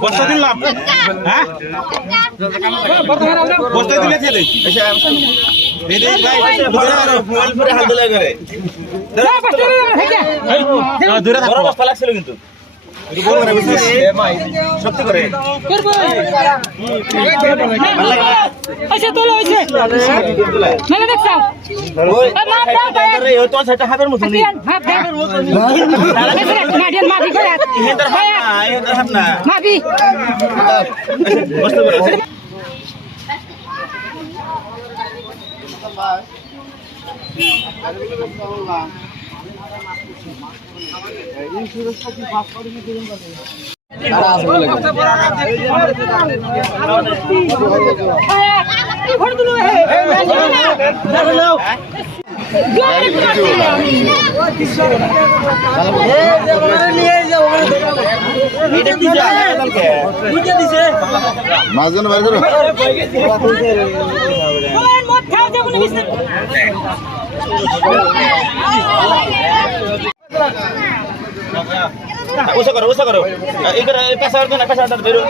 বস্তা দিলাম হ্যাঁ বস্তা দিলে ছেলে বস্তা লাগছিল কিন্তু সত্যি করে হাতের মতো মাঝখানে বাইরে করো উষা করো ఇక్కడ পেশা করতে না পেশা বেরো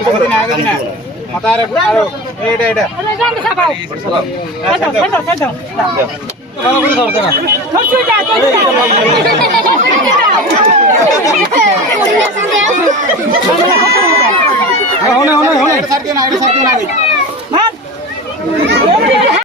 উষা দিন আগে দিন মাথা আর এটা এটা হনে